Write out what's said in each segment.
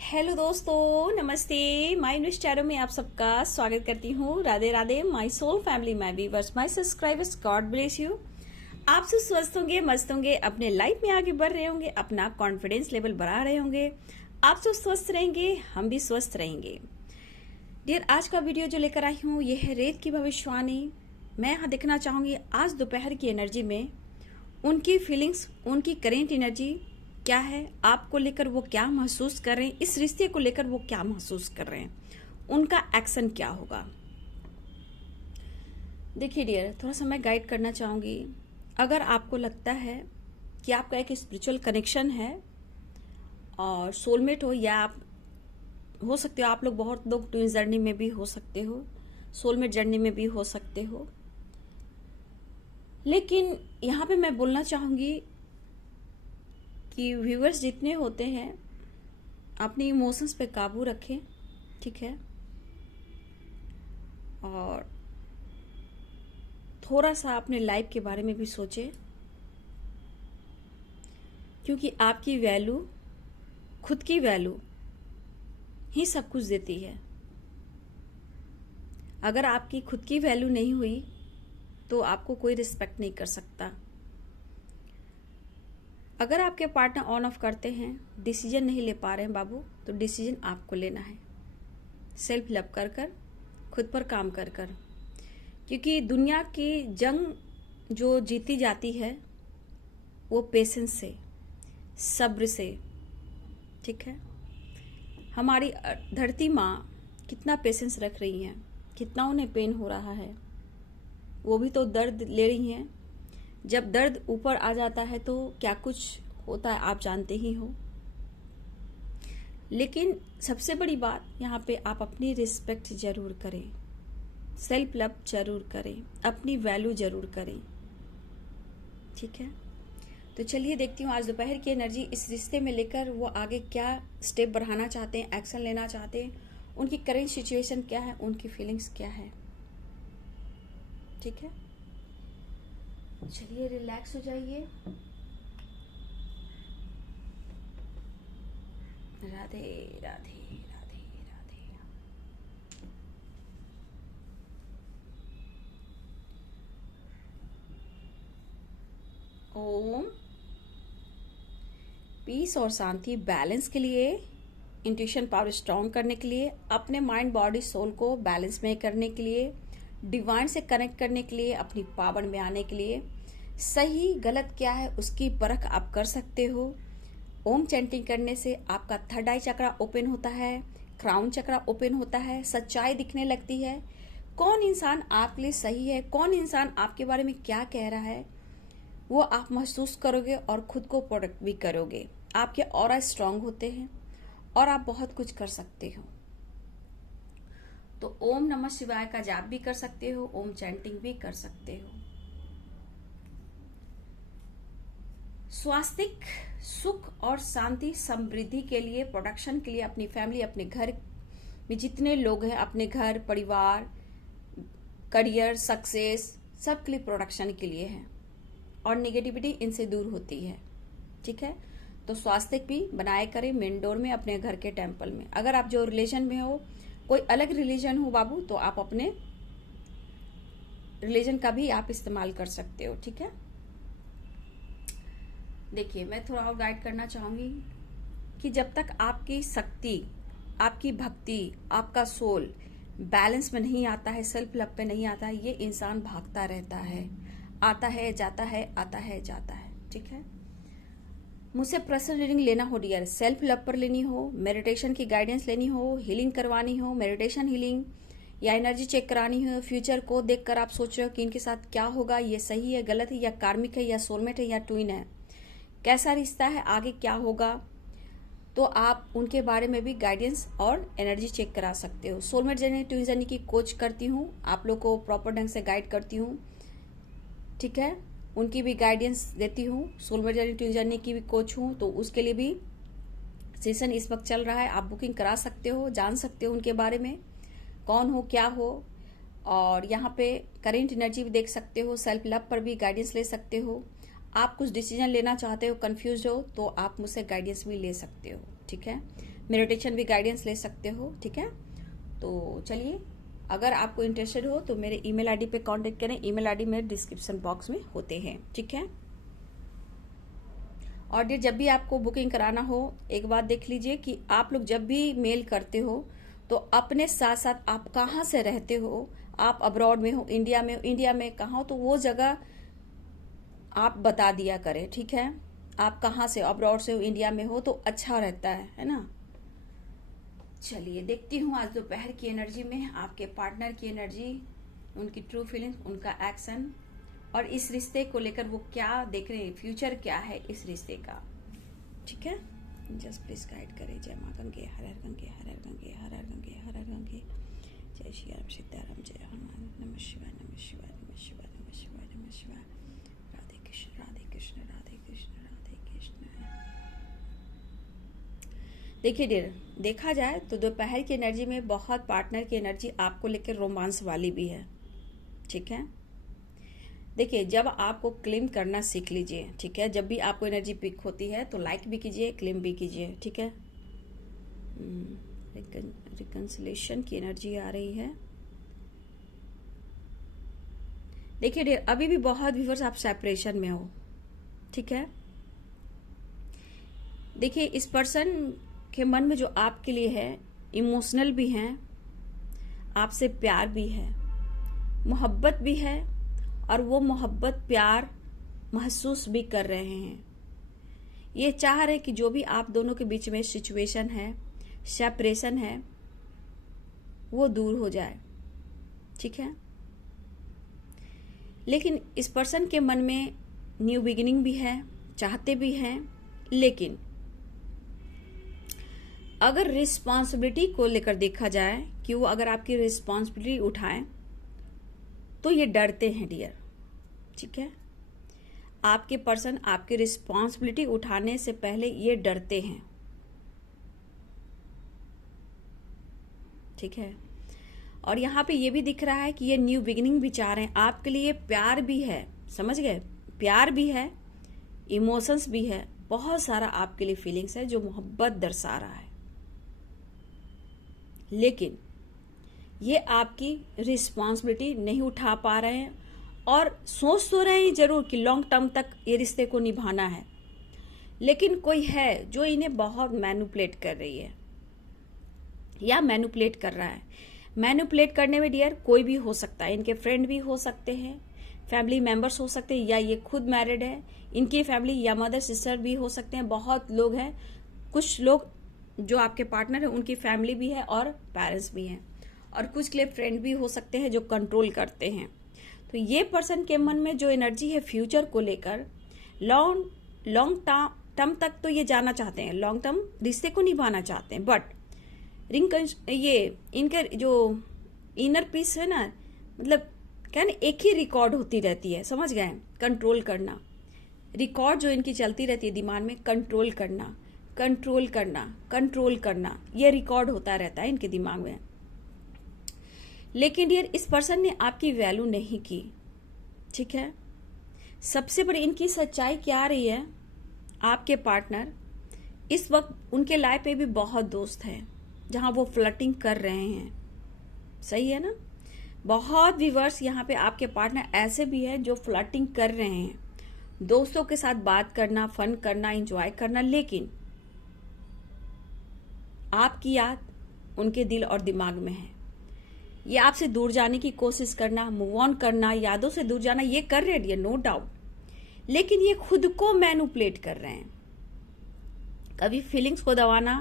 Hello दोस्तों, नमस्ते। My news channel में आप सबका स्वागत करती हूँ। Radhe Radhe. My soul family, my viewers, my subscribers, God bless you. आप सब स्वस्थ होंगे, मस्त होंगे, अपने लाइफ में आगे बढ़ रहे होंगे, अपना कॉन्फिडेंस लेवल बढ़ा रहे होंगे। आप सब स्वस्थ रहेंगे, हम भी स्वस्थ रहेंगे। डियर, आज का वीडियो जो लेकर आई हूँ ये है रेत की भविष्यवाणी। मैं यहाँ देखना चाहूंगी आज दोपहर की एनर्जी में उनकी फीलिंग्स, उनकी करेंट एनर्जी क्या है, आपको लेकर वो क्या महसूस कर रहे हैं, इस रिश्ते को लेकर वो क्या महसूस कर रहे हैं, उनका एक्शन क्या होगा। देखिए डियर, थोड़ा सा मैं गाइड करना चाहूंगी। अगर आपको लगता है कि आपका एक स्पिरिचुअल कनेक्शन है और सोलमेट हो, या आप हो सकते हो, आप लोग बहुत लोग ट्विन जर्नी में भी हो सकते हो, सोलमेट जर्नी में भी हो सकते हो, लेकिन यहाँ पे मैं बोलना चाहूंगी कि व्यूअर्स जितने होते हैं अपने इमोशंस पे काबू रखें, ठीक है, और थोड़ा सा अपने लाइफ के बारे में भी सोचें, क्योंकि आपकी वैल्यू, खुद की वैल्यू ही सब कुछ देती है। अगर आपकी खुद की वैल्यू नहीं हुई तो आपको कोई रिस्पेक्ट नहीं कर सकता। अगर आपके पार्टनर ऑन ऑफ करते हैं, डिसीजन नहीं ले पा रहे हैं बाबू, तो डिसीजन आपको लेना है, सेल्फ लव कर कर, खुद पर काम कर कर। क्योंकि दुनिया की जंग जो जीती जाती है वो पेशेंस से, सब्र से, ठीक है। हमारी धरती माँ कितना पेशेंस रख रही हैं, कितना उन्हें पेन हो रहा है, वो भी तो दर्द ले रही हैं। जब दर्द ऊपर आ जाता है तो क्या कुछ होता है आप जानते ही हो। लेकिन सबसे बड़ी बात यहाँ पे, आप अपनी रिस्पेक्ट जरूर करें, सेल्फ लव जरूर करें, अपनी वैल्यू जरूर करें, ठीक है। तो चलिए देखती हूँ आज दोपहर की एनर्जी इस रिश्ते में लेकर वो आगे क्या स्टेप बढ़ाना चाहते हैं, एक्शन लेना चाहते हैं, उनकी करेंट सिचुएशन क्या है, उनकी फीलिंग्स क्या है, ठीक है। चलिए रिलैक्स हो जाइए। राधे राधे राधे राधे। ओम। पीस और शांति, बैलेंस के लिए, इंट्यूशन पावर स्ट्रॉन्ग करने के लिए, अपने माइंड बॉडी सोल को बैलेंस में करने के लिए, डिवाइन से कनेक्ट करने के लिए, अपनी पावर में आने के लिए, सही गलत क्या है उसकी परख आप कर सकते हो। ओम चैंटिंग करने से आपका थर्ड आई चक्रा ओपन होता है, क्राउन चक्रा ओपन होता है, सच्चाई दिखने लगती है, कौन इंसान आपके लिए सही है, कौन इंसान आपके बारे में क्या कह रहा है, वो आप महसूस करोगे और खुद को प्रोटेक्ट भी करोगे। आपके ऑरा स्ट्रांग होते हैं और आप बहुत कुछ कर सकते हो। तो ओम नमः शिवाय का जाप भी कर सकते हो, ओम चैंटिंग भी कर सकते हो। स्वास्तिक सुख और शांति समृद्धि के लिए, प्रोडक्शन के लिए, अपनी फैमिली, अपने घर में जितने लोग हैं, अपने घर परिवार, करियर, सक्सेस, सब के लिए प्रोडक्शन के लिए है, और नेगेटिविटी इनसे दूर होती है, ठीक है। तो स्वास्तिक भी बनाए करें मेन डोर में, अपने घर के टेम्पल में। अगर आप जो रिलीजन में हो, कोई अलग रिलीजन हो बाबू, तो आप अपने रिलीजन का भी आप इस्तेमाल कर सकते हो, ठीक है। देखिए, मैं थोड़ा और गाइड करना चाहूंगी कि जब तक आपकी शक्ति, आपकी भक्ति, आपका सोल बैलेंस में नहीं आता है, सेल्फ लव पे नहीं आता है, ये इंसान भागता रहता है, आता है जाता है, आता है जाता है, ठीक है। मुझसे पर्सनल रीडिंग लेना हो डियर, सेल्फ लव पर लेनी हो, मेडिटेशन की गाइडेंस लेनी हो, हीलिंग करवानी हो, मेडिटेशन हीलिंग, या एनर्जी चेक करानी हो, फ्यूचर को देखकर आप सोच रहे हो कि इनके साथ क्या होगा, ये सही है, गलत है, या कार्मिक है, या सोलमेट है, या ट्विन है, कैसा रिश्ता है, आगे क्या होगा, तो आप उनके बारे में भी गाइडेंस और एनर्जी चेक करा सकते हो। सोलमेट जर्नी, ट्विन जर्नी की कोच करती हूँ, आप लोग को प्रॉपर ढंग से गाइड करती हूँ, ठीक है। उनकी भी गाइडेंस देती हूँ, सोलमेट जर्नी, ट्विन जर्नी की भी कोच हूँ, तो उसके लिए भी सेशन इस वक्त चल रहा है, आप बुकिंग करा सकते हो, जान सकते हो उनके बारे में, कौन हो क्या हो, और यहाँ पे करेंट एनर्जी भी देख सकते हो, सेल्फ लव पर भी गाइडेंस ले सकते हो। आप कुछ डिसीजन लेना चाहते हो, कंफ्यूज हो, तो आप मुझसे गाइडेंस भी ले सकते हो, ठीक है। मेडिटेशन भी गाइडेंस ले सकते हो, ठीक है। तो चलिए, अगर आपको इंटरेस्टेड हो तो मेरे ईमेल आईडी पे कांटेक्ट करें। ईमेल आईडी मेरे डिस्क्रिप्शन बॉक्स में होते हैं, ठीक है। और डियर, जब भी आपको बुकिंग कराना हो, एक बात देख लीजिए कि आप लोग जब भी मेल करते हो तो अपने साथ साथ आप कहाँ से रहते हो, आप अब्रॉड में हो, इंडिया में कहाँ हो, तो वो जगह आप बता दिया करें, ठीक है। आप कहाँ से, अब्रॉड से हो, इंडिया में हो, तो अच्छा रहता है ना। चलिए देखती हूँ आज दोपहर की एनर्जी में आपके पार्टनर की एनर्जी, उनकी ट्रू फीलिंग्स, उनका एक्शन, और इस रिश्ते को लेकर वो क्या देख रहे हैं, फ्यूचर क्या है इस रिश्ते का, ठीक है। जस्ट प्लीज गाइड करें। जय मां गंगे, हर हर गंगे, हर हर गंगे, हर हर गंगे, हर हर गंगे। जय श्री राम सीताराम, जय हनुमान, नमः शिवाय, नमः शिवाय, नमः शिवाय, नमः शिवाय, नमः शिवाय। राधे कृष्ण, राधे कृष्ण, राधे कृष्ण, राधे कृष्ण। देखिए डियर, देखा जाए तो दोपहर की एनर्जी में बहुत पार्टनर की एनर्जी आपको लेकर रोमांस वाली भी है, ठीक है। देखिए, जब आपको क्लेम करना सीख लीजिए, ठीक है। जब भी आपको एनर्जी पिक होती है तो लाइक भी कीजिए, क्लेम भी कीजिए, ठीक है। रिकंसिलेशन की एनर्जी आ रही है। देखिए डियर, अभी भी बहुत व्यूअर्स आप सेपरेशन में हो, ठीक है। देखिए, इस पर्सन के मन में जो आपके लिए है, इमोशनल भी हैं, आपसे प्यार भी है, मोहब्बत भी है, और वो मोहब्बत प्यार महसूस भी कर रहे हैं। ये चाह रहे कि जो भी आप दोनों के बीच में सिचुएशन है, सेपरेशन है, वो दूर हो जाए, ठीक है। लेकिन इस पर्सन के मन में न्यू बिगिनिंग भी है, चाहते भी हैं, लेकिन अगर रिस्पॉन्सिबिलिटी को लेकर देखा जाए कि वो अगर आपकी रिस्पॉन्सिबिलिटी उठाएं तो ये डरते हैं डियर, ठीक है। आपके पर्सन आपकी रिस्पॉन्सिबिलिटी उठाने से पहले ये डरते हैं, ठीक है। और यहाँ पे ये भी दिख रहा है कि ये न्यू बिगिनिंग भी चाह रहे हैं आपके लिए। प्यार भी है, समझ गए, प्यार भी है, इमोशंस भी है, बहुत सारा आपके लिए फीलिंग्स है जो मोहब्बत दर्शा रहा है। लेकिन ये आपकी रिस्पॉन्सिबिलिटी नहीं उठा पा रहे हैं, और सोच तो रहे हैं जरूर कि लॉन्ग टर्म तक ये रिश्ते को निभाना है, लेकिन कोई है जो इन्हें बहुत मैनिपुलेट कर रही है या मैनिपुलेट कर रहा है। मैनिपुलेट करने में डियर कोई भी हो सकता है, इनके फ्रेंड भी हो सकते हैं, फैमिली मेंबर्स हो सकते हैं, या ये खुद मैरिड है, इनकी फैमिली या मदर सिस्टर भी हो सकते हैं, बहुत लोग हैं। कुछ लोग जो आपके पार्टनर है उनकी फैमिली भी है और पेरेंट्स भी हैं, और कुछ के लिए फ्रेंड भी हो सकते हैं जो कंट्रोल करते हैं। तो ये पर्सन के मन में जो एनर्जी है फ्यूचर को लेकर, लॉन्ग टर्म तक तो ये जाना चाहते हैं, लॉन्ग टर्म रिश्ते को निभाना चाहते हैं, बट ये इनके जो इनर पीस है ना, मतलब क्या ना, एक ही रिकॉर्ड होती रहती है, समझ गए, कंट्रोल करना, रिकॉर्ड जो इनकी चलती रहती है दिमाग में, कंट्रोल करना, कंट्रोल करना, कंट्रोल करना, ये रिकॉर्ड होता रहता है इनके दिमाग में। लेकिन डियर, इस पर्सन ने आपकी वैल्यू नहीं की, ठीक है। सबसे बड़ी इनकी सच्चाई क्या आ रही है, आपके पार्टनर इस वक्त उनके लाइफ पे भी बहुत दोस्त हैं जहां वो फ्लर्टिंग कर रहे हैं, सही है ना। बहुत व्यूअर्स यहाँ पे आपके पार्टनर ऐसे भी हैं जो फ्लर्टिंग कर रहे हैं, दोस्तों के साथ बात करना, फन करना, एंजॉय करना, लेकिन आपकी याद उनके दिल और दिमाग में है। ये आपसे दूर जाने की कोशिश करना, मूव ऑन करना, यादों से दूर जाना, ये कर रहे हैं, नो डाउट, लेकिन ये खुद को मैनिपुलेट कर रहे हैं। कभी फीलिंग्स को दबाना,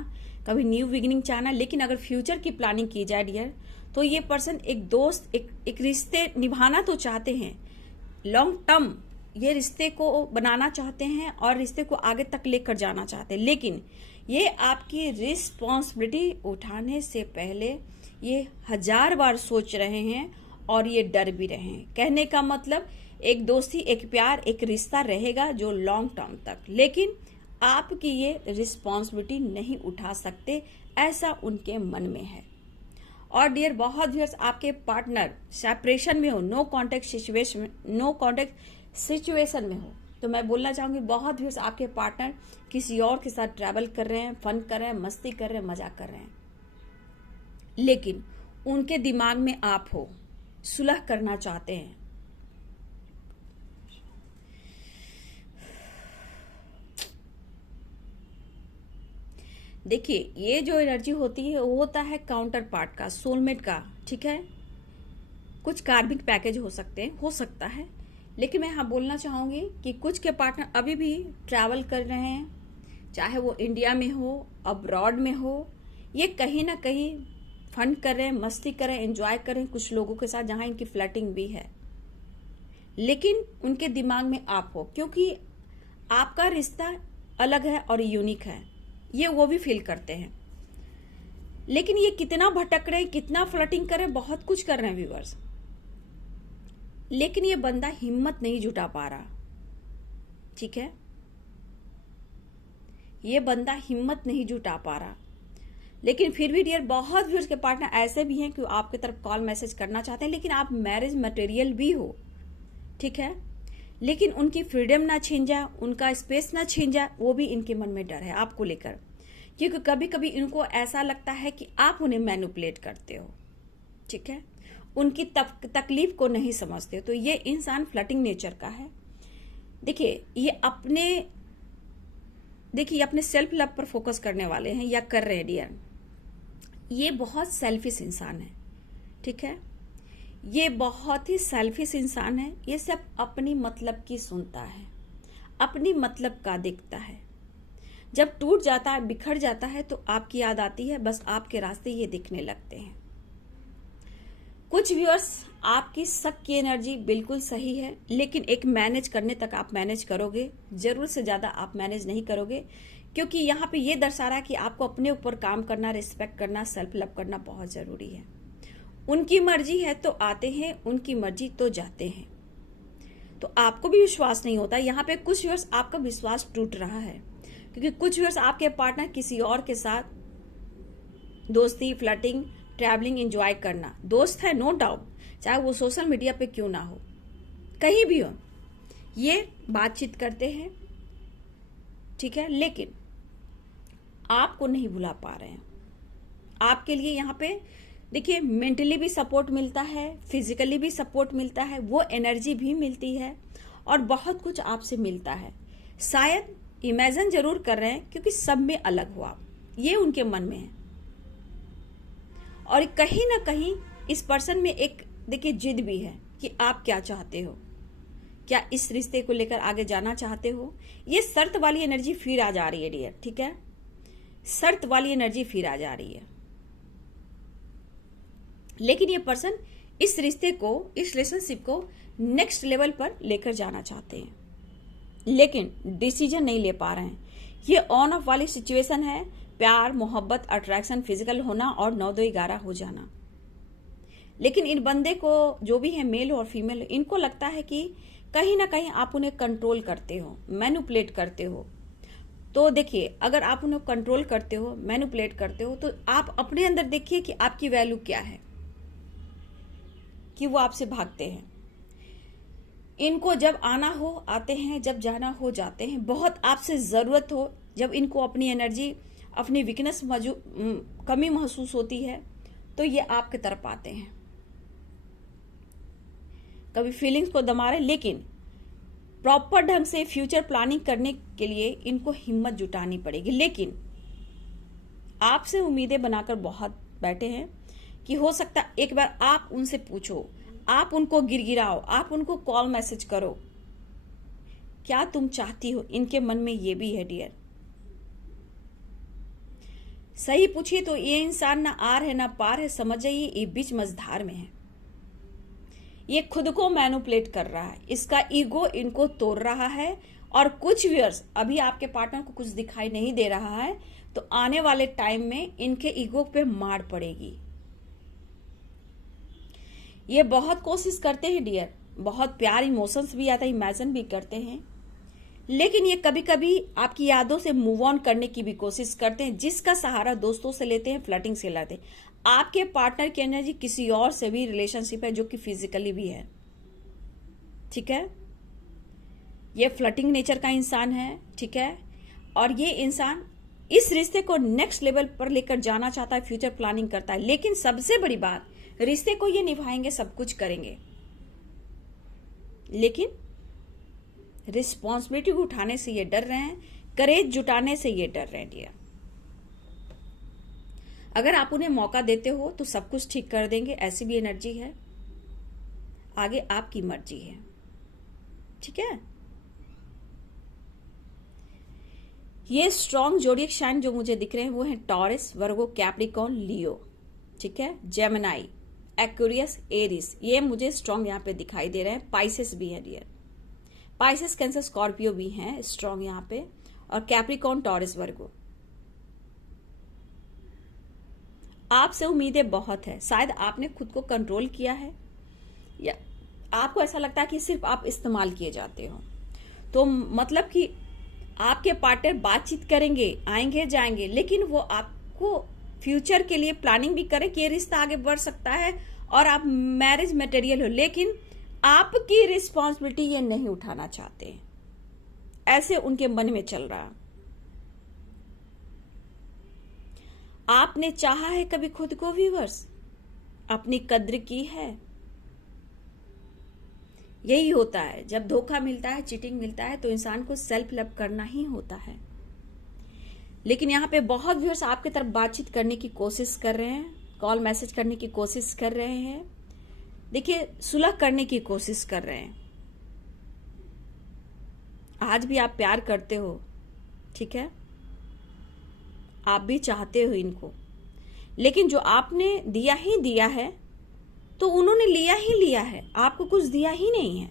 कभी न्यू बिगिनिंग चाहना, लेकिन अगर फ्यूचर की प्लानिंग की जाए डियर, तो ये पर्सन एक दोस्त, एक रिश्ते निभाना तो चाहते हैं, लॉन्ग टर्म ये रिश्ते को बनाना चाहते हैं और रिश्ते को आगे तक लेकर जाना चाहते हैं, लेकिन ये आपकी रिस्पॉन्सिबिलिटी उठाने से पहले ये 1000 बार सोच रहे हैं और ये डर भी रहे हैं। कहने का मतलब, एक दोस्ती, एक प्यार, एक रिश्ता रहेगा जो लॉन्ग टर्म तक, लेकिन आपकी ये रिस्पॉन्सिबिलिटी नहीं उठा सकते, ऐसा उनके मन में है। और डियर, बहुत डियर्स आपके पार्टनर सेपरेशन में हो, नो कांटेक्ट सिचुएशन में हो, तो मैं बोलना चाहूंगी बहुत व्यूअर्स आपके पार्टनर किसी और के साथ ट्रैवल कर रहे हैं, फन कर रहे हैं, मस्ती कर रहे हैं, मजाक कर रहे हैं, लेकिन उनके दिमाग में आप हो, सुलह करना चाहते हैं। देखिए ये जो एनर्जी होती है वो होता है काउंटर पार्ट का, सोलमेट का, ठीक है। कुछ कार्मिक पैकेज हो सकते हैं, हो सकता है, लेकिन मैं यहाँ बोलना चाहूंगी कि कुछ के पार्टनर अभी भी ट्रैवल कर रहे हैं, चाहे वो इंडिया में हो, अब्रॉड में हो, ये कहीं ना कहीं फन कर रहे हैं, मस्ती कर रहे हैं, एंजॉय कर रहे हैं कुछ लोगों के साथ जहां इनकी फ्लर्टिंग भी है, लेकिन उनके दिमाग में आप हो, क्योंकि आपका रिश्ता अलग है और यूनिक है, ये वो भी फील करते हैं। लेकिन ये कितना भटक रहे हैं, कितना फ्लर्टिंग कर रहे हैं, बहुत कुछ कर रहे हैं व्यूअर्स, लेकिन ये बंदा हिम्मत नहीं जुटा पा रहा, ठीक है। ये बंदा हिम्मत नहीं जुटा पा रहा, लेकिन फिर भी डियर बहुत व्यूअर्स के पार्टनर ऐसे भी हैं कि आपके तरफ कॉल मैसेज करना चाहते हैं, लेकिन आप मैरिज मटेरियल भी हो, ठीक है, लेकिन उनकी फ्रीडम ना छीन जाए, उनका स्पेस ना छीन जाए, वो भी इनके मन में डर है आपको लेकर, क्योंकि कभी कभी इनको ऐसा लगता है कि आप उन्हें मैनिपुलेट करते हो, ठीक है, उनकी तकलीफ को नहीं समझते। तो ये इंसान फ्लर्टिंग नेचर का है। देखिए ये अपने सेल्फ लव पर फोकस करने वाले हैं या कर रहे हैं डियर। ये बहुत सेल्फिश इंसान है, ठीक है, ये बहुत ही सेल्फिश इंसान है। ये सब अपनी मतलब की सुनता है, अपनी मतलब का देखता है। जब टूट जाता है, बिखर जाता है, तो आपकी याद आती है, बस आपके रास्ते ये दिखने लगते हैं। कुछ व्यूअर्स आपकी शक की एनर्जी बिल्कुल सही है, लेकिन एक मैनेज करने तक आप मैनेज करोगे, जरूरत से ज्यादा आप मैनेज नहीं करोगे, क्योंकि यहाँ पे ये दर्शा रहा है कि आपको अपने ऊपर काम करना, रिस्पेक्ट करना, सेल्फ लव करना बहुत जरूरी है। उनकी मर्जी है तो आते हैं, उनकी मर्जी तो जाते हैं। तो आपको भी विश्वास नहीं होता। यहाँ पे कुछ व्यूअर्स आपका विश्वास टूट रहा है, क्योंकि कुछ व्यूअर्स आपके पार्टनर किसी और के साथ दोस्ती, फ्लर्टिंग, ट्रैवलिंग, एंजॉय करना, दोस्त है नो डाउट, चाहे वो सोशल मीडिया पे क्यों ना हो, कहीं भी हो, ये बातचीत करते हैं, ठीक है, लेकिन आपको नहीं भुला पा रहे हैं। आपके लिए यहाँ पे देखिए मेंटली भी सपोर्ट मिलता है, फिजिकली भी सपोर्ट मिलता है, वो एनर्जी भी मिलती है और बहुत कुछ आपसे मिलता है। शायद इमेजिन जरूर कर रहे हैं, क्योंकि सब में अलग हो आप, ये उनके मन में है। और कहीं ना कहीं इस पर्सन में एक देखिए जिद भी है कि आप क्या चाहते हो, क्या इस रिश्ते को लेकर आगे जाना चाहते हो। ये शर्त वाली एनर्जी फिर आ जा रही है डियर, ठीक है, शर्त वाली एनर्जी फिर आ जा रही है। लेकिन ये पर्सन इस रिश्ते को, इस रिलेशनशिप को नेक्स्ट लेवल पर लेकर जाना चाहते हैं, लेकिन डिसीजन नहीं ले पा रहे हैं। ये ऑन ऑफ वाली सिचुएशन है, प्यार, मोहब्बत, अट्रैक्शन, फिजिकल होना और 9-2-11 हो जाना। लेकिन इन बंदे को, जो भी है मेल और फीमेल, इनको लगता है कि कहीं ना कहीं आप उन्हें कंट्रोल करते हो, मैनिपुलेट करते हो। तो देखिए अगर आप उन्हें कंट्रोल करते हो, मैनिपुलेट करते हो, तो आप अपने अंदर देखिए कि आपकी वैल्यू क्या है, कि वो आपसे भागते हैं। इनको जब आना हो आते हैं, जब जाना हो जाते हैं। बहुत आपसे जरूरत हो, जब इनको अपनी एनर्जी, अपनी वीकनेस कमी महसूस होती है, तो ये आपके तरफ आते हैं। कभी फीलिंग्स को दबा रहे, लेकिन प्रॉपर ढंग से फ्यूचर प्लानिंग करने के लिए इनको हिम्मत जुटानी पड़ेगी। लेकिन आपसे उम्मीदें बनाकर बहुत बैठे हैं कि हो सकता है एक बार आप उनसे पूछो, आप उनको गिरगिराओ, आप उनको कॉल मैसेज करो, क्या तुम चाहती हो। इनके मन में ये भी है डियर। सही पूछिए तो ये इंसान ना आर है ना पार है, समझ जाइए ये बीच मझधार में है। ये खुद को मैनिपुलेट कर रहा है, इसका ईगो इनको तोड़ रहा है। और कुछ व्यूअर्स अभी आपके पार्टनर को कुछ दिखाई नहीं दे रहा है, तो आने वाले टाइम में इनके ईगो पे मार पड़ेगी। ये बहुत कोशिश करते हैं डियर, बहुत प्यार, इमोशंस भी आता है, इमेजिन भी करते हैं, लेकिन ये कभी कभी आपकी यादों से मूव ऑन करने की भी कोशिश करते हैं, जिसका सहारा दोस्तों से लेते हैं, फ्लर्टिंग से लेते हैं। आपके पार्टनर की एनर्जी किसी और से भी रिलेशनशिप है, जो कि फिजिकली भी है, ठीक है। ये फ्लर्टिंग नेचर का इंसान है, ठीक है। और ये इंसान इस रिश्ते को नेक्स्ट लेवल पर लेकर जाना चाहता है, फ्यूचर प्लानिंग करता है। लेकिन सबसे बड़ी बात, रिश्ते को ये निभाएंगे, सब कुछ करेंगे, लेकिन रिस्पॉन्सिबिलिटी उठाने से ये डर रहे हैं, करेज जुटाने से ये डर रहे हैं डियर। अगर आप उन्हें मौका देते हो तो सब कुछ ठीक कर देंगे, ऐसी भी एनर्जी है। आगे आपकी मर्जी है, ठीक है। ये स्ट्रॉन्ग जोडिएक साइन जो मुझे दिख रहे हैं वो है टॉरस, वर्गो, कैप्रिकॉर्न, लियो, ठीक है, जेमिनाई, एक्वेरियस, एरिस। ये मुझे स्ट्रॉन्ग यहाँ पे दिखाई दे रहे हैं। पाइसेस भी है डियर, पाइसेस, कैंसर, स्कॉर्पियो भी हैं स्ट्रॉन्ग यहाँ पे, और कैप्रिकॉर्न, टॉरस, वर्गो। आपसे उम्मीदें बहुत है। शायद आपने खुद को कंट्रोल किया है, या आपको ऐसा लगता है कि सिर्फ आप इस्तेमाल किए जाते हो। तो मतलब कि आपके पार्टनर बातचीत करेंगे, आएंगे जाएंगे, लेकिन वो आपको फ्यूचर के लिए प्लानिंग भी करें कि ये रिश्ता आगे बढ़ सकता है और आप मैरिज मटेरियल हो, लेकिन आपकी रिस्पॉन्सिबिलिटी ये नहीं उठाना चाहते, ऐसे उनके मन में चल रहा। आपने चाहा है कभी खुद को व्यूअर्स, अपनी कद्र की है? यही होता है, जब धोखा मिलता है, चीटिंग मिलता है, तो इंसान को सेल्फ लव करना ही होता है। लेकिन यहाँ पे बहुत व्यूअर्स आपके तरफ बातचीत करने की कोशिश कर रहे हैं, कॉल मैसेज करने की कोशिश कर रहे हैं, देखिए सुलह करने की कोशिश कर रहे हैं। आज भी आप प्यार करते हो, ठीक है, आप भी चाहते हो इनको, लेकिन जो आपने दिया ही दिया है तो उन्होंने लिया ही लिया है, आपको कुछ दिया ही नहीं है।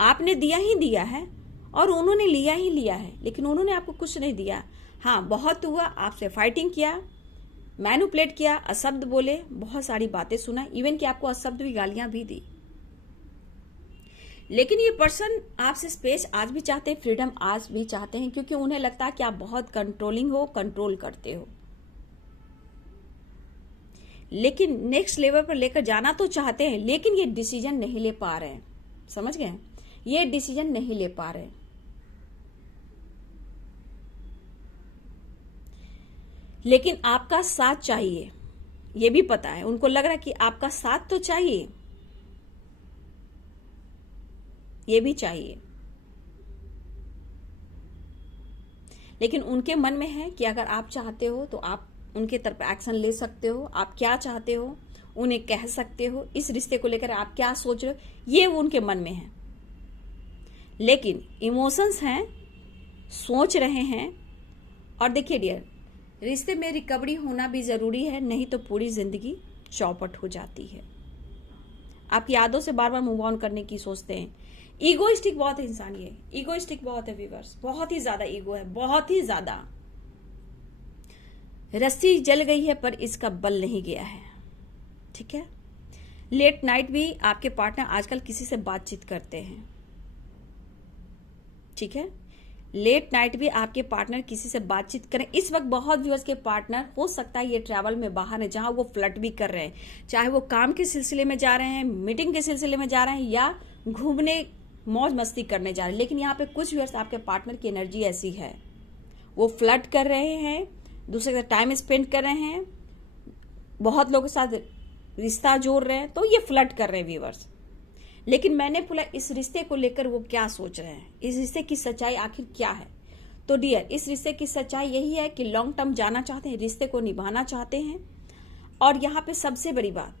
आपने दिया ही दिया है और उन्होंने लिया ही लिया है, लेकिन उन्होंने आपको कुछ नहीं दिया। हाँ, बहुत हुआ, आपसे फाइटिंग किया, मैनिपुलेट किया, अशब्द बोले, बहुत सारी बातें सुना, इवन कि आपको अशब्द भी गालियां भी दी। लेकिन ये पर्सन आपसे स्पेस आज भी चाहते हैं, फ्रीडम आज भी चाहते हैं, क्योंकि उन्हें लगता है कि आप बहुत कंट्रोलिंग हो, कंट्रोल करते हो। लेकिन नेक्स्ट लेवल पर लेकर जाना तो चाहते हैं, लेकिन ये डिसीजन नहीं ले पा रहे हैं, समझ गए? ये डिसीजन नहीं ले पा रहे हैं। लेकिन आपका साथ चाहिए, ये भी पता है, उनको लग रहा है कि आपका साथ तो चाहिए, ये भी चाहिए। लेकिन उनके मन में है कि अगर आप चाहते हो तो आप उनके तरफ एक्शन ले सकते हो, आप क्या चाहते हो उन्हें कह सकते हो, इस रिश्ते को लेकर आप क्या सोच रहे हो, ये उनके मन में है। लेकिन इमोशंस हैं, सोच रहे हैं। और देखिए डियर, रिश्ते में रिकवरी होना भी जरूरी है, नहीं तो पूरी जिंदगी चौपट हो जाती है। आपकी यादों से बार बार मूव ऑन करने की सोचते हैं। ईगोइस्टिक बहुत है इंसान, ये ईगोइस्टिक बहुत है व्यूअर्स, बहुत ही ज्यादा ईगो है, बहुत ही ज्यादा। रस्सी जल गई है पर इसका बल नहीं गया है, ठीक है। लेट नाइट भी आपके पार्टनर आजकल किसी से बातचीत करते हैं, ठीक है। लेट नाइट भी आपके पार्टनर किसी से बातचीत करें। इस वक्त बहुत व्यूअर्स के पार्टनर हो सकता है ये ट्रैवल में बाहर है, जहां वो फ्लर्ट भी कर रहे हैं, चाहे वो काम के सिलसिले में जा रहे हैं, मीटिंग के सिलसिले में जा रहे हैं, या घूमने मौज मस्ती करने जा रहे हैं। लेकिन यहाँ पे कुछ व्यूअर्स आपके पार्टनर की एनर्जी ऐसी है, वो फ्लर्ट कर रहे हैं, दूसरे के साथ टाइम स्पेंड कर रहे हैं, बहुत लोगों के साथ रिश्ता जोड़ रहे हैं, तो ये फ्लर्ट कर रहे हैं व्यूअर्स। लेकिन मैंने बोला इस रिश्ते को लेकर वो क्या सोच रहे हैं, इस रिश्ते की सच्चाई आखिर क्या है। तो डियर, इस रिश्ते की सच्चाई यही है कि लॉन्ग टर्म जाना चाहते हैं, रिश्ते को निभाना चाहते हैं। और यहाँ पे सबसे बड़ी बात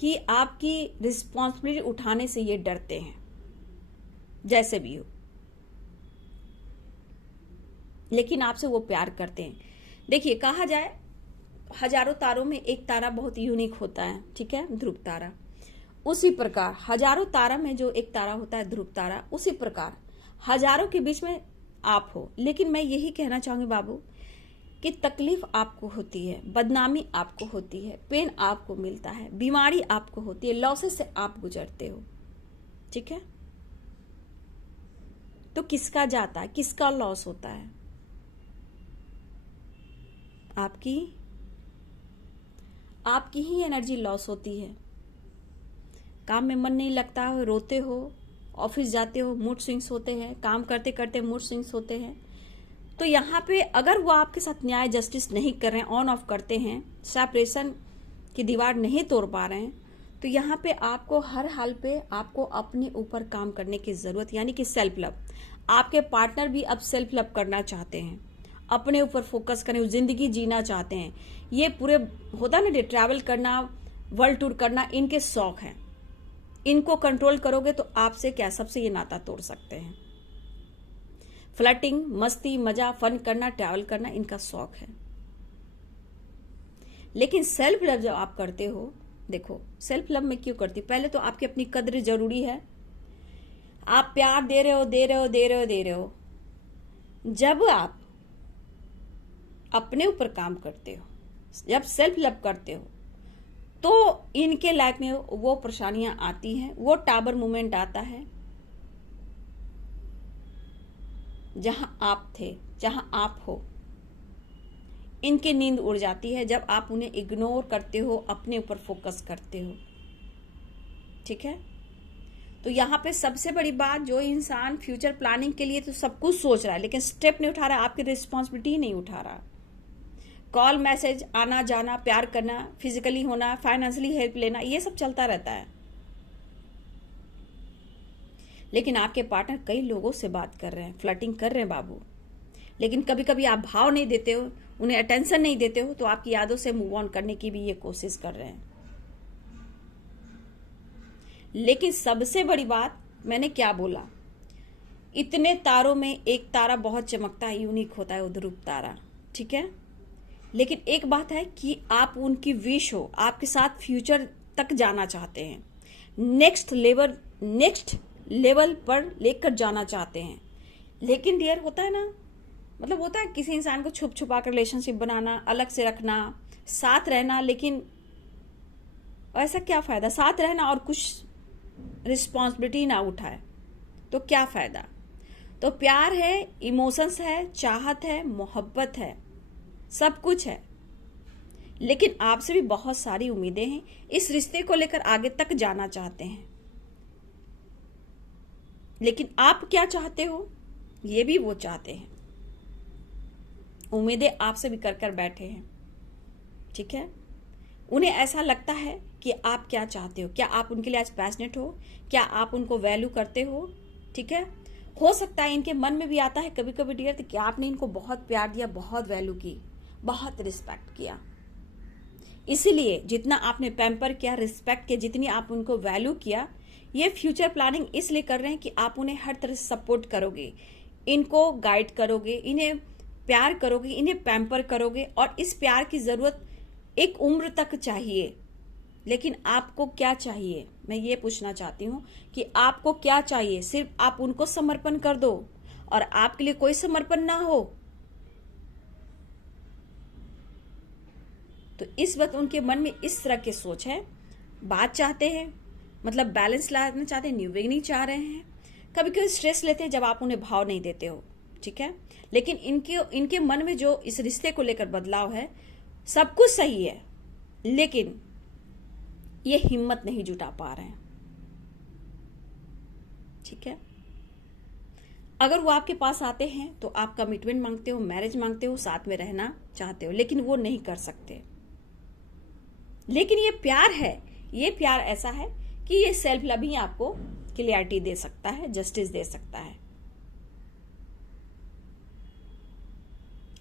कि आपकी रिस्पॉन्सिबिलिटी उठाने से ये डरते हैं, जैसे भी हो, लेकिन आपसे वो प्यार करते हैं। देखिए, कहा जाए हजारों तारों में एक तारा बहुत यूनिक होता है, ठीक है, ध्रुव तारा। उसी प्रकार हजारों तारा में जो एक तारा होता है ध्रुव तारा, उसी प्रकार हजारों के बीच में आप हो। लेकिन मैं यही कहना चाहूंगी बाबू कि तकलीफ आपको होती है, बदनामी आपको होती है, पेन आपको मिलता है, बीमारी आपको होती है, लॉसेस से आप गुजरते हो, ठीक है। तो किसका जाता है, किसका लॉस होता है? आपकी ही एनर्जी लॉस होती है। काम में मन नहीं लगता हो, रोते हो, ऑफिस जाते हो मूड स्विंग्स होते हैं, काम करते करते मूड स्विंग्स होते हैं। तो यहाँ पे अगर वो आपके साथ न्याय जस्टिस नहीं कर रहे हैं, ऑन ऑफ करते हैं, सेपरेशन की दीवार नहीं तोड़ पा रहे हैं, तो यहाँ पे आपको हर हाल पे आपको अपने ऊपर काम करने की जरूरत, यानी कि सेल्फ लव। आपके पार्टनर भी अब सेल्फ लव करना चाहते हैं, अपने ऊपर फोकस करें, जिंदगी जीना चाहते हैं। ये पूरे होता ना, ट्रैवल करना, वर्ल्ड टूर करना, इनके शौक हैं। इनको कंट्रोल करोगे तो आपसे क्या, सबसे ये नाता तोड़ सकते हैं। फ्लर्टिंग, मस्ती, मजा, फन करना, ट्रैवल करना इनका शौक है। लेकिन सेल्फ लव जब आप करते हो, देखो सेल्फ लव में क्यों करती, पहले तो आपकी अपनी कद्र जरूरी है। आप प्यार दे रहे हो, दे रहे हो, दे रहे हो, दे रहे हो। जब आप अपने ऊपर काम करते हो, जब सेल्फ लव करते हो, तो इनके लाइफ में वो परेशानियां आती हैं, वो टावर मोमेंट आता है जहां आप थे, जहां आप हो। इनकी नींद उड़ जाती है जब आप उन्हें इग्नोर करते हो, अपने ऊपर फोकस करते हो। ठीक है, तो यहाँ पे सबसे बड़ी बात, जो इंसान फ्यूचर प्लानिंग के लिए तो सब कुछ सोच रहा है लेकिन स्टेप नहीं उठा रहा, आपकी रिस्पॉन्सिबिलिटी नहीं उठा रहा। कॉल मैसेज, आना जाना, प्यार करना, फिजिकली होना, फाइनेंशियली हेल्प लेना, ये सब चलता रहता है। लेकिन आपके पार्टनर कई लोगों से बात कर रहे हैं, फ्लर्टिंग कर रहे हैं बाबू, लेकिन कभी कभी आप भाव नहीं देते हो, उन्हें अटेंशन नहीं देते हो, तो आपकी यादों से मूव ऑन करने की भी ये कोशिश कर रहे हैं। लेकिन सबसे बड़ी बात, मैंने क्या बोला, इतने तारों में एक तारा बहुत चमकता है, यूनिक होता है, वो ध्रुव तारा। ठीक है, लेकिन एक बात है कि आप उनकी विश हो, आपके साथ फ्यूचर तक जाना चाहते हैं, नेक्स्ट लेवल पर लेकर जाना चाहते हैं। लेकिन डियर, होता है ना, मतलब होता है किसी इंसान को छुप छुपा कर रिलेशनशिप बनाना, अलग से रखना, साथ रहना, लेकिन ऐसा क्या फायदा, साथ रहना और कुछ रिस्पॉन्सिबिलिटी ना उठाए तो क्या फायदा। तो प्यार है, इमोशंस है, चाहत है, मोहब्बत है, सब कुछ है, लेकिन आपसे भी बहुत सारी उम्मीदें हैं। इस रिश्ते को लेकर आगे तक जाना चाहते हैं, लेकिन आप क्या चाहते हो ये भी वो चाहते हैं। उम्मीदें आपसे भी कर कर बैठे हैं। ठीक है, उन्हें ऐसा लगता है कि आप क्या चाहते हो, क्या आप उनके लिए आज पैशनेट हो, क्या आप उनको वैल्यू करते हो। ठीक है, हो सकता है इनके मन में भी आता है कभी कभी डियर कि आपने इनको बहुत प्यार दिया, बहुत वैल्यू की, बहुत रिस्पेक्ट किया, इसीलिए जितना आपने पैम्पर किया, रिस्पेक्ट किया, जितनी आप उनको वैल्यू किया, ये फ्यूचर प्लानिंग इसलिए कर रहे हैं कि आप उन्हें हर तरह से सपोर्ट करोगे, इनको गाइड करोगे, इन्हें प्यार करोगे, इन्हें पैम्पर करोगे। और इस प्यार की जरूरत एक उम्र तक चाहिए। लेकिन आपको क्या चाहिए, मैं ये पूछना चाहती हूँ कि आपको क्या चाहिए। सिर्फ आप उनको समर्पण कर दो और आपके लिए कोई समर्पण ना हो, तो इस वक्त उनके मन में इस तरह की सोच है। बात चाहते हैं, मतलब बैलेंस लाना चाहते हैं, न्यू बिगिनिंग चाह रहे हैं। कभी कभी स्ट्रेस लेते हैं जब आप उन्हें भाव नहीं देते हो। ठीक है, लेकिन इनके मन में जो इस रिश्ते को लेकर बदलाव है, सब कुछ सही है, लेकिन ये हिम्मत नहीं जुटा पा रहे हैं। ठीक है, अगर वो आपके पास आते हैं तो आप कमिटमेंट मांगते हो, मैरिज मांगते हो, साथ में रहना चाहते हो, लेकिन वो नहीं कर सकते। लेकिन ये प्यार है, ये प्यार ऐसा है कि ये सेल्फ लव ही आपको क्लियरिटी दे सकता है, जस्टिस दे सकता है,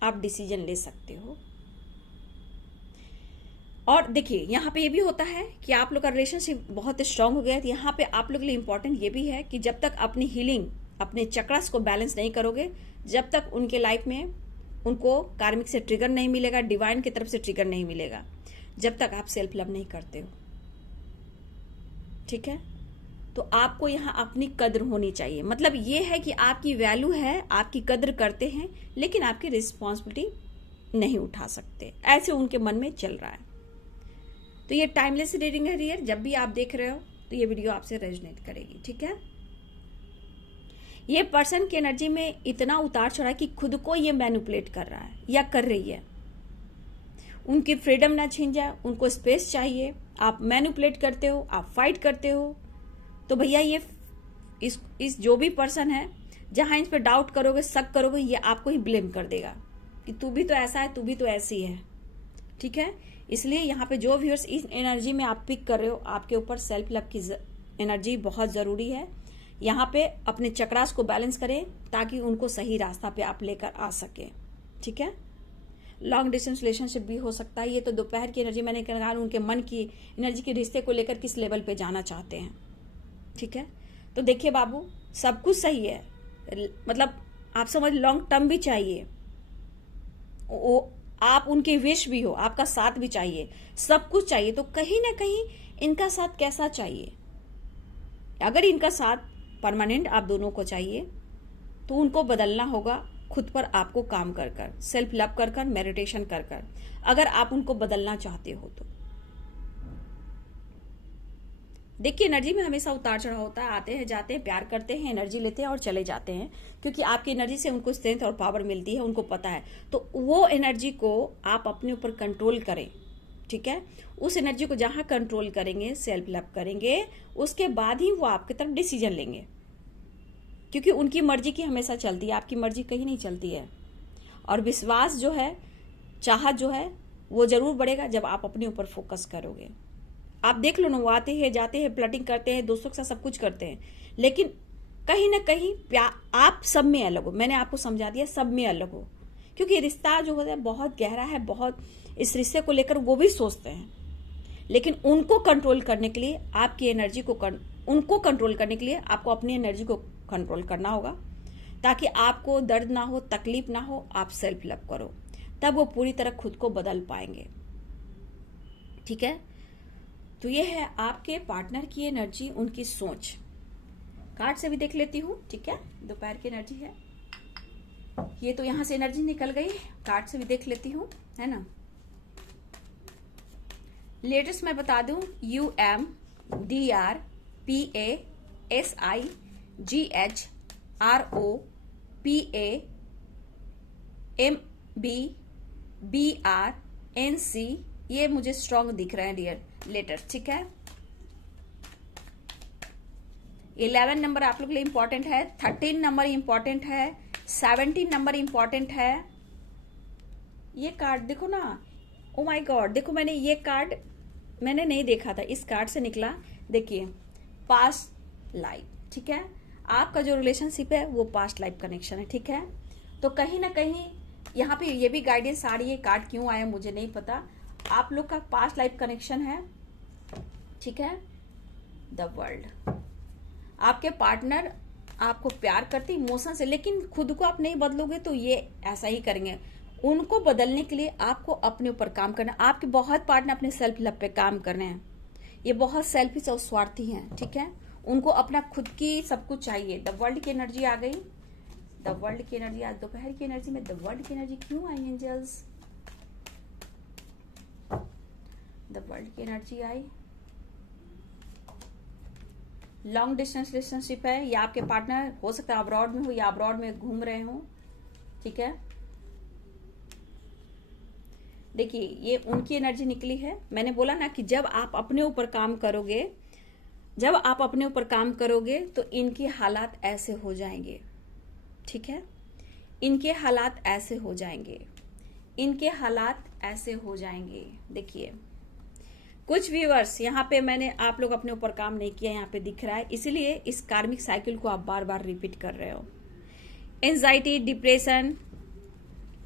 आप डिसीजन ले सकते हो। और देखिए, यहाँ पे ये भी होता है कि आप लोग का रिलेशनशिप बहुत स्ट्रांग हो गया है, तो यहाँ पे आप लोग के लिए इंपॉर्टेंट ये भी है कि जब तक अपनी हीलिंग, अपने चक्रस को बैलेंस नहीं करोगे, जब तक उनके लाइफ में उनको कार्मिक से ट्रिगर नहीं मिलेगा, डिवाइन की तरफ से ट्रिगर नहीं मिलेगा, जब तक आप सेल्फ लव नहीं करते हो। ठीक है, तो आपको यहाँ अपनी कद्र होनी चाहिए। मतलब ये है कि आपकी वैल्यू है, आपकी कद्र करते हैं, लेकिन आपकी रिस्पॉन्सिबिलिटी नहीं उठा सकते, ऐसे उनके मन में चल रहा है। तो ये टाइमलेस रीडिंग है डियर, जब भी आप देख रहे हो तो ये वीडियो आपसे रेजोनेट करेगी। ठीक है, ये पर्सन की एनर्जी में इतना उतार चढ़ा कि खुद को ये मैनिपुलेट कर रहा है या कर रही है। उनकी फ्रीडम ना छीन जाए, उनको स्पेस चाहिए। आप मैनिपुलेट करते हो, आप फाइट करते हो, तो भैया ये इस जो भी पर्सन है, जहां इस पे डाउट करोगे, शक करोगे, ये आपको ही ब्लेम कर देगा कि तू भी तो ऐसा है, तू भी तो ऐसी है। ठीक है, इसलिए यहाँ पे जो व्यूअर्स इस एनर्जी में आप पिक कर रहे हो, आपके ऊपर सेल्फ लव की एनर्जी बहुत जरूरी है। यहाँ पे अपने चक्रास को बैलेंस करें ताकि उनको सही रास्ता पे आप लेकर आ सके। ठीक है, लॉन्ग डिस्टेंस रिलेशनशिप भी हो सकता है। ये तो दोपहर की एनर्जी मैंने कहा, उनके मन की एनर्जी के रिश्ते को लेकर किस लेवल पे जाना चाहते हैं। ठीक है, तो देखिए बाबू, सब कुछ सही है, मतलब आप समझ, लॉन्ग टर्म भी चाहिए, आप उनके विश भी हो, आपका साथ भी चाहिए, सब कुछ चाहिए। तो कहीं ना कहीं इनका साथ कैसा चाहिए? अगर इनका साथ परमानेंट आप दोनों को चाहिए तो उनको बदलना होगा खुद पर, आपको काम कर कर, सेल्फ लव कर कर, मेडिटेशन कर कर, अगर आप उनको बदलना चाहते हो तो। देखिए, एनर्जी में हमेशा उतार चढ़ाव होता है, आते हैं जाते हैं, प्यार करते हैं, एनर्जी लेते हैं और चले जाते हैं, क्योंकि आपकी एनर्जी से उनको स्ट्रेंथ और पावर मिलती है, उनको पता है। तो वो एनर्जी को आप अपने ऊपर कंट्रोल करें। ठीक है, उस एनर्जी को जहां कंट्रोल करेंगे, सेल्फ लव करेंगे, उसके बाद ही वो आपकी तरफ डिसीजन लेंगे, क्योंकि उनकी मर्जी की हमेशा चलती है, आपकी मर्जी कहीं नहीं चलती है। और विश्वास जो है, चाहत जो है, वो जरूर बढ़ेगा जब आप अपने ऊपर फोकस करोगे। आप देख लो ना, वो आते हैं जाते हैं, फ्लर्टिंग करते हैं, दोस्तों के साथ सब कुछ करते हैं, लेकिन कहीं ना कहीं आप सब में अलग हो। मैंने आपको समझा दिया, सब में अलग हो, क्योंकि रिश्ता जो होता है बहुत गहरा है, बहुत इस रिश्ते को लेकर वो भी सोचते हैं, लेकिन उनको कंट्रोल करने के लिए आपकी एनर्जी को उनको कंट्रोल करने के लिए आपको अपनी एनर्जी को कंट्रोल करना होगा, ताकि आपको दर्द ना हो, तकलीफ ना हो, आप सेल्फ लव करो, तब वो पूरी तरह खुद को बदल पाएंगे। ठीक है, तो ये है आपके पार्टनर की एनर्जी, उनकी सोच। कार्ड से भी देख लेती हूँ। ठीक है, दोपहर की एनर्जी है ये, तो यहां से एनर्जी निकल गई, कार्ड से भी देख लेती हूँ, है ना। लेटेस्ट मैं बता दूं, UMDRPASIGHROPAMBBRNC, ये मुझे स्ट्रॉन्ग दिख रहे हैं डियर लेटर। ठीक है, 11 नंबर आप लोग के लिए इंपॉर्टेंट है, 13 नंबर इंपॉर्टेंट है, 17 नंबर इंपॉर्टेंट है। ये कार्ड देखो ना, ओ माय गॉड, देखो मैंने ये कार्ड मैंने नहीं देखा था, इस कार्ड से निकला। देखिए, पास्ट लाइफ। ठीक है, आपका जो रिलेशनशिप है वो पास्ट लाइफ कनेक्शन है। ठीक है, तो कहीं ना कहीं यहाँ पे ये भी गाइडेंस आ रही है, कार्ड क्यों आया मुझे नहीं पता, आप लोग का पास्ट लाइफ कनेक्शन है। ठीक है, द वर्ल्ड, आपके पार्टनर आपको प्यार करते इमोशन से, लेकिन खुद को आप नहीं बदलोगे तो ये ऐसा ही करेंगे। उनको बदलने के लिए आपको अपने ऊपर काम करना। आपके बहुत पार्टनर अपने सेल्फ लव पे काम कर रहे हैं, ये बहुत सेल्फिश और स्वार्थी हैं। ठीक है, उनको अपना खुद की सब कुछ चाहिए। द वर्ल्ड की एनर्जी आ गई, द वर्ल्ड की एनर्जी आज दोपहर की एनर्जी में, द वर्ल्ड की एनर्जी क्यों आई एंजल्स? द वर्ल्ड की एनर्जी आई, लॉन्ग डिस्टेंस रिलेशनशिप है, या आपके पार्टनर हो सकता है अब्रॉड में हो या अब्रॉड में घूम रहे हो। ठीक है, देखिए ये उनकी एनर्जी निकली है। मैंने बोला ना कि जब आप अपने ऊपर काम करोगे, जब आप अपने ऊपर काम करोगे तो इनके हालात ऐसे हो जाएंगे। ठीक है, इनके हालात ऐसे हो जाएंगे, इनके हालात ऐसे हो जाएंगे। देखिए, कुछ व्यूअर्स यहाँ पे मैंने आप लोग अपने ऊपर काम नहीं किया, यहाँ पे दिख रहा है, इसलिए इस कार्मिक साइकिल को आप बार बार रिपीट कर रहे हो। एंजाइटी, डिप्रेशन,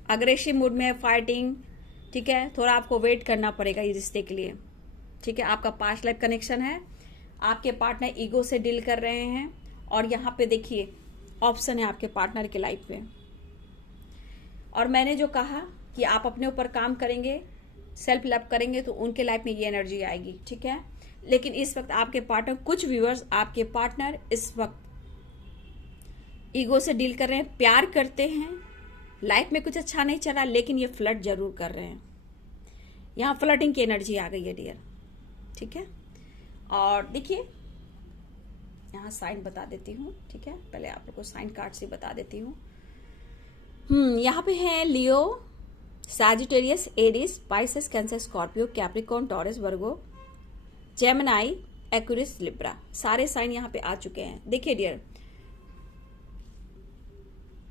अग्रेसिव मूड में फाइटिंग। ठीक है, थोड़ा आपको वेट करना पड़ेगा इस रिश्ते के लिए। ठीक है, आपका पास्ट लाइफ कनेक्शन है, आपके पार्टनर ईगो से डील कर रहे हैं, और यहाँ पे देखिए ऑप्शन है आपके पार्टनर के लाइफ में। और मैंने जो कहा कि आप अपने ऊपर काम करेंगे, सेल्फ लव करेंगे, तो उनके लाइफ में ये एनर्जी आएगी। ठीक है, लेकिन इस वक्त आपके पार्टनर, कुछ व्यूअर्स आपके पार्टनर इस वक्त ईगो से डील कर रहे हैं, प्यार करते हैं, लाइफ में कुछ अच्छा नहीं चला, लेकिन ये फ्लर्ट जरूर कर रहे हैं। यहाँ फ्लर्टिंग की एनर्जी आ गई है डियर। ठीक है, और देखिए यहाँ साइन बता देती हूँ। ठीक है, पहले आप लोग को साइन कार्ड से बता देती हूँ। यहाँ पे है Leo, Sagittarius, Aries, Pisces, Cancer, Scorpio, Capricorn, Taurus, Virgo, Gemini Aquarius, Libra, सारे साइन यहाँ पे आ चुके हैं। देखिए डियर,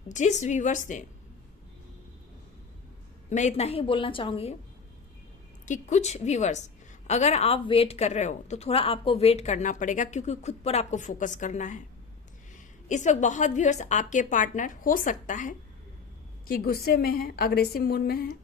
जिस व्यूवर्स ने, मैं इतना ही बोलना चाहूंगी कि कुछ व्यूवर्स अगर आप वेट कर रहे हो तो थोड़ा आपको वेट करना पड़ेगा, क्योंकि खुद पर आपको फोकस करना है। इस वक्त बहुत व्यूअर्स आपके पार्टनर हो सकता है कि गुस्से में है, अग्रेसिव मूड में है,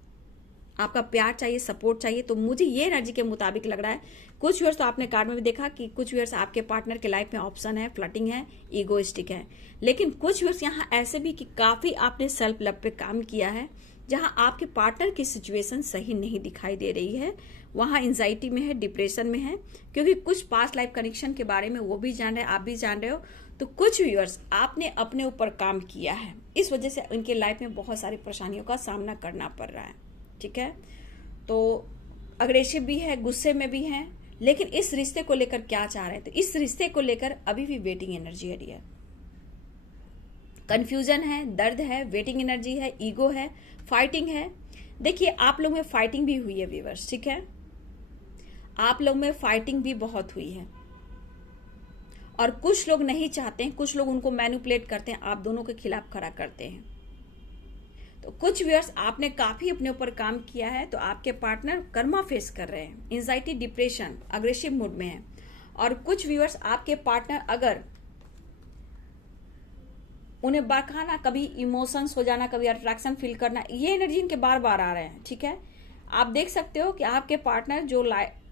आपका प्यार चाहिए, सपोर्ट चाहिए। तो मुझे ये एनर्जी के मुताबिक लग रहा है, कुछ व्यूअर्स तो आपने कार्ड में भी देखा कि कुछ व्यूअर्स आपके पार्टनर के लाइफ में ऑप्शन है, फ्लर्टिंग है, ईगोइस्टिक है। लेकिन कुछ व्यूअर्स यहाँ ऐसे भी कि काफी आपने सेल्फ लव पे काम किया है, जहां आपके पार्टनर की सिचुएशन सही नहीं दिखाई दे रही है, वहां एंजाइटी में है, डिप्रेशन में है, क्योंकि कुछ पास्ट लाइफ कनेक्शन के बारे में वो भी जान रहे हैं, आप भी जान रहे हो। तो कुछ व्यूअर्स आपने अपने ऊपर काम किया है, इस वजह से उनके लाइफ में बहुत सारी परेशानियों का सामना करना पड़ रहा है। ठीक है, तो अग्रेसिव भी है, गुस्से में भी है, लेकिन इस रिश्ते को लेकर क्या चाह रहे हैं? तो इस रिश्ते को लेकर अभी भी वेटिंग एनर्जी है डियर, कंफ्यूजन है, दर्द है, वेटिंग एनर्जी है, ईगो है, फाइटिंग है। देखिए आप लोग में फाइटिंग भी हुई है व्यूअर्स, ठीक है, आप लोग में फाइटिंग भी बहुत हुई है, और कुछ लोग नहीं चाहते हैं, कुछ लोग उनको मैनिपुलेट करते हैं, आप दोनों के खिलाफ खड़ा करते हैं। तो कुछ व्यूअर्स आपने काफी अपने ऊपर काम किया है, तो आपके पार्टनर कर्मा फेस कर रहे हैं, एंजाइटी, डिप्रेशन, अग्रेसिव मूड में है। और कुछ व्यूअर्स आपके पार्टनर अगर उन्हें बरखाना, कभी इमोशंस हो जाना, कभी अट्रैक्शन फील करना, ये एनर्जी इनके बार बार आ रहे हैं। ठीक है, आप देख सकते हो कि आपके पार्टनर जो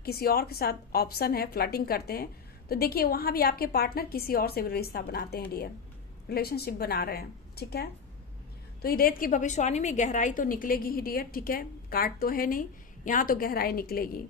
किसी और के साथ ऑप्शन है, फ्लर्टिंग करते हैं, तो देखिए वहां भी आपके पार्टनर किसी और से रिश्ता बनाते हैं डियर, रिलेशनशिप बना रहे हैं। ठीक है, तो ये रेत की भविष्यवाणी में गहराई तो निकलेगी ही डियर। ठीक है, काट तो है नहीं, यहाँ तो गहराई निकलेगी।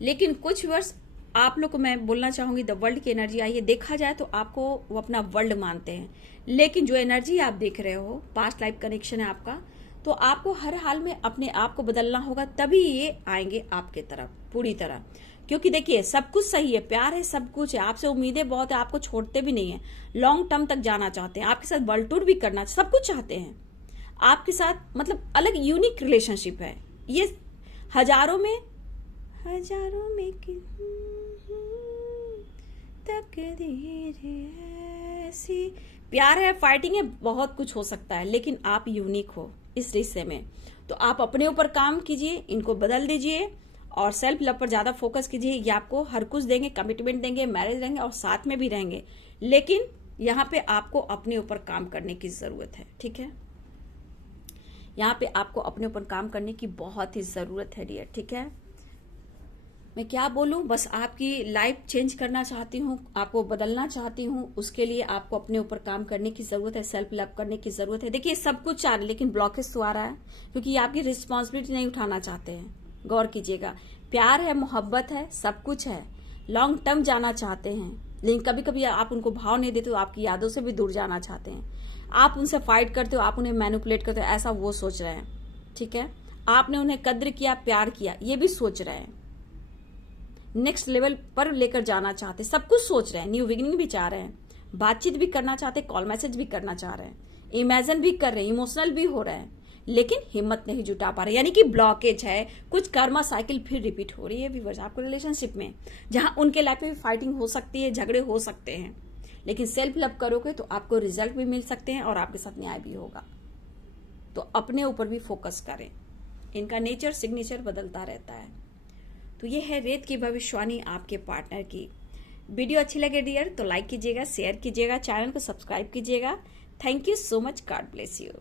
लेकिन कुछ वर्ष आप लोग को मैं बोलना चाहूंगी, द वर्ल्ड की एनर्जी आई है। देखा जाए तो आपको वो अपना वर्ल्ड मानते हैं, लेकिन जो एनर्जी आप देख रहे हो, पास्ट लाइफ कनेक्शन है आपका, तो आपको हर हाल में अपने आप को बदलना होगा, तभी ये आएंगे आपके तरफ पूरी तरह। क्योंकि देखिए सब कुछ सही है, प्यार है, सब कुछ है, आपसे उम्मीदें बहुत है, आपको छोड़ते भी नहीं है, लॉन्ग टर्म तक जाना चाहते हैं, आपके साथ वर्ल्ड टूर भी करना, सब कुछ चाहते हैं आपके साथ, मतलब अलग यूनिक रिलेशनशिप है ये। हजारों में तकदीर ऐसी, प्यार है, फाइटिंग है, बहुत कुछ हो सकता है, लेकिन आप यूनिक हो इस रिश्ते में। तो आप अपने ऊपर काम कीजिए, इनको बदल दीजिए, और सेल्फ लव पर ज्यादा फोकस कीजिए। ये आपको हर कुछ देंगे, कमिटमेंट देंगे, मैरिज देंगे, और साथ में भी रहेंगे, लेकिन यहाँ पे आपको अपने ऊपर काम करने की जरूरत है। ठीक है, यहाँ पे आपको अपने ऊपर काम करने की बहुत ही जरूरत है डियर। ठीक है, मैं क्या बोलूं, बस आपकी लाइफ चेंज करना चाहती हूँ, आपको बदलना चाहती हूँ, उसके लिए आपको अपने ऊपर काम करने की जरूरत है, सेल्फ लव करने की जरूरत है। देखिए सब कुछ आ रहा है, लेकिन ब्लॉकेज तो आ रहा है, क्योंकि आपकी रिस्पॉन्सिबिलिटी नहीं उठाना चाहते हैं। गौर कीजिएगा, प्यार है, मोहब्बत है, सब कुछ है, लॉन्ग टर्म जाना चाहते हैं, लेकिन कभी कभी आप उनको भाव नहीं देते हो, आपकी यादों से भी दूर जाना चाहते हैं, आप उनसे फाइट करते हो, आप उन्हें मैनिपुलेट करते हो, ऐसा वो सोच रहे हैं। ठीक है, आपने उन्हें कद्र किया, प्यार किया, ये भी सोच रहे हैं, नेक्स्ट लेवल पर लेकर जाना चाहते, सब कुछ सोच रहे हैं, न्यू बिगिनिंग भी चाह रहे हैं, बातचीत भी करना चाहते, कॉल मैसेज भी करना चाह रहे हैं, इमेजिन भी कर रहे हैं, इमोशनल भी हो रहे हैं, लेकिन हिम्मत नहीं जुटा पा रहे, यानी कि ब्लॉकेज है, कुछ कर्मा साइकिल फिर रिपीट हो रही है व्यूअर्स आपको रिलेशनशिप में, जहां उनके लाइफ में भी फाइटिंग हो सकती है, झगड़े हो सकते हैं, लेकिन सेल्फ लव करोगे तो आपको रिजल्ट भी मिल सकते हैं और आपके साथ न्याय भी होगा। तो अपने ऊपर भी फोकस करें, इनका नेचर सिग्नेचर बदलता रहता है। तो ये है रेत की भविष्यवाणी आपके पार्टनर की। वीडियो अच्छी लगे डियर तो लाइक कीजिएगा, शेयर कीजिएगा, चैनल को सब्सक्राइब कीजिएगा। Thank you so much, God bless you.